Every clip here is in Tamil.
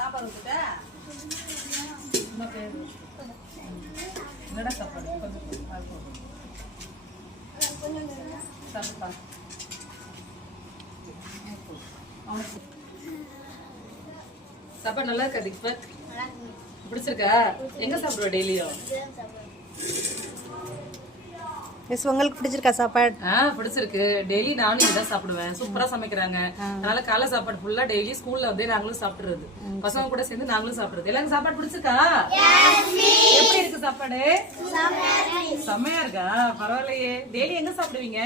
சாப்பாடு ஊத்துட்டா என்னடா சாப்பாடு சாப்பிடுப்பா. சாப்பாடு நல்லா இருக்கா தீபக்? பிடிச்சிருக்கா? எங்க சாப்பிடுவ டெய்லியும்? மிஸ் உங்களுக்கு பிடிச்சிருக்கா சாப்பாடு? பிடிச்சிருக்கு. டெய்லி நானும் இதான் சாப்பிடுவேன். சூப்பரா சமைக்கிறாங்க. அதனால காலை சாப்பாடு ஃபுல்லா டெய்லி ஸ்கூல்ல வந்து நாங்களும் சாப்பிடுறது. பசங்க கூட சேர்ந்து நாங்களும் சாப்பிடுறது. எல்லாரும் சாப்பாடு பிடிச்சிருக்கா? எப்படி இருக்கு சாப்பாடு? செம்மையா இருக்கா? பரவாயில்லையே. டெய்லி எங்க சாப்பிடுவீங்க?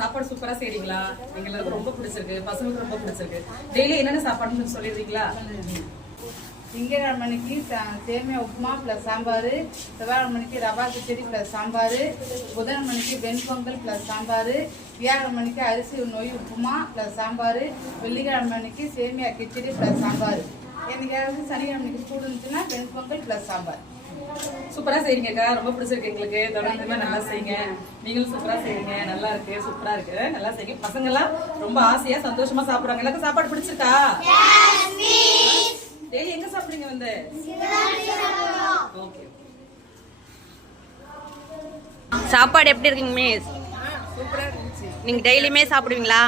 சாப்பாடு சூப்பரா செய்றீங்களா? எங்களுக்கு ரொம்ப பிடிச்சிருக்கு. பசங்களுக்கு ரொம்ப பிடிச்சிருக்கு. டெய்லி என்னென்ன சாப்பாடுன்னு சொல்லிடுறீங்களா? திங்கட்கிழமைக்கு சேமியா உப்புமா ப்ளஸ் சாம்பார், செவ்வாய்க்கிழமைக்கு ரவா கிச்சடி ப்ளஸ் சாம்பார், புதன்கிழமைக்கு வெண்பொங்கல் ப்ளஸ் சாம்பார், வியாழக்கிழமைக்கு அரிசி நொய் உப்புமா ப்ளஸ் சாம்பார், வெள்ளிக்கிழமைக்கு சேமியா கிச்சடி ப்ளஸ் சாம்பார், என்னைக்காவது சனிக்கிழமைக்கு ஸ்கூல் இருந்துச்சுன்னா வெண்பொங்கல் ப்ளஸ் சாம்பார். சூப்பரா செய்றீங்கக்கா. ரொம்ப பிடிச்சிருக்கு எங்களுக்கு. தொடர்ந்து நல்லா செய்யுங்க. நீங்களும் சூப்பரா செய்யுங்க. நல்லா இருக்கு. சூப்பரா இருக்கு. நல்லா செய்யுங்க. பசங்க எல்லாம் ரொம்ப ஆசையா சந்தோஷமா சாப்பிடுறாங்க. எல்லாருக்கும் சாப்பாடு பிடிச்சிருக்கா? டெய்லி எங்க சாப்பிடுறீங்க வந்து? ஓகே. சாப்பாடு எப்படி இருக்குங்க மிஸ்? சூப்பரா இருந்துச்சு. நீங்க டெய்லியுமே சாப்பிடுவீங்களா?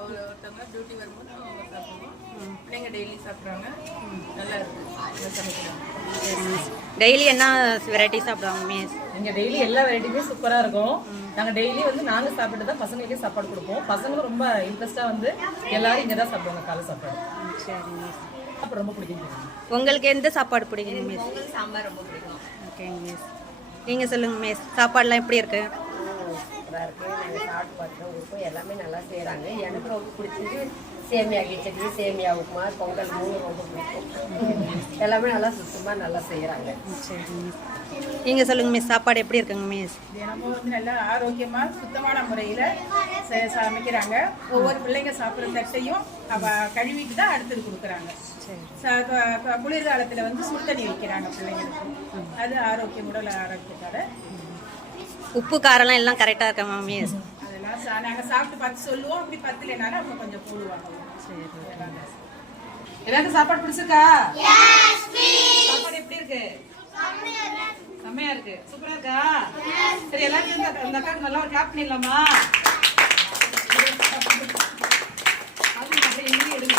ஒருத்தவங்க டியூட்டி வரும்போது அவங்க சாப்பிடுவோம். பிள்ளைங்க டெய்லி சாப்பிட்றாங்க. நல்லா இருக்கு சமைக்கிறாங்க. டெய்லி என்ன வெரைட்டி சாப்பிடுவாங்க மிஸ்? இங்க டெய்லி எல்லா வெரைட்டியுமே சூப்பரா இருக்கும். நாங்க டெய்லி வந்து நாங்க சாப்பிட்டு தான் பசங்களுக்கே சாப்பாடு கொடுப்போம். பசங்களும் ரொம்ப இன்ட்ரெஸ்டா வந்து எல்லாரும் இங்க தான் சாப்பிடுவாங்க காலை சாப்பாடு. சரி மிஸ். அப்புறம் ரொம்ப பிடிக்கும். உங்களுக்கு எந்த சாப்பாடு பிடிக்குங்க மிஸ்? சாம்பார் ரொம்ப பிடிக்கும். ஓகேங்க மிஸ். நீங்க சொல்லுங்க மிஸ், சாப்பாடுலாம் எப்படி இருக்கு? சூப்பராக இருக்குது. நாங்கள் சாப்பிட்டு பார்த்துட்டோம். உப்பு எல்லாமே நல்லா செய்கிறாங்க. எனக்கு ரொம்ப பிடிச்சது சேமியா கிச்சடி, சேமியா உப்புமா, பொங்கல் 3 ரொம்ப பிடிக்கும். எல்லாமே நல்லா சுத்தமாக நல்லா செய்கிறாங்க. சரி மிஸ். நீங்க சொல்லுங்க மிஸ், சாப்பாடு எப்படி இருக்குங்க மிஸ்? தினமும் வந்து நல்லா ஆரோக்கியமாக சுத்தமான முறையில் சமைக்கிறாங்க. ஒவ்வொரு பிள்ளைங்க சாப்பிட்ற தட்டையும் கழுவிட்டு தான் அடுத்தது கொடுக்குறாங்க. குளிர்காலத்தில் வந்து சுடுதண்ணி வைக்கிறாங்க பிள்ளைங்களுக்கு. அது ஆரோக்கியம், உடல் ஆரோக்கியத்தோட. உப்பு காரம்லாம் எல்லாம் கரெக்டாக இருக்கா மிஸ்? அதெல்லாம் நாங்கள் சாப்பிட்டு பார்த்து சொல்லுவோம். அப்படி பத்தலைனாலும் அவங்க கொஞ்சம் போடுவாங்க. எல்லாருக்கும் சாப்பாடு பிடிச்சிருக்கா? சாப்பாடு எப்படி இருக்கு? செம்மையா இருக்கு. சூப்பரா இருக்கா? சரி, எல்லாருக்கும் அந்த அக்காவுக்கு நல்லா ஒரு கிளாப் பண்ணிடலாமா? அது அப்படியே எடுங்க.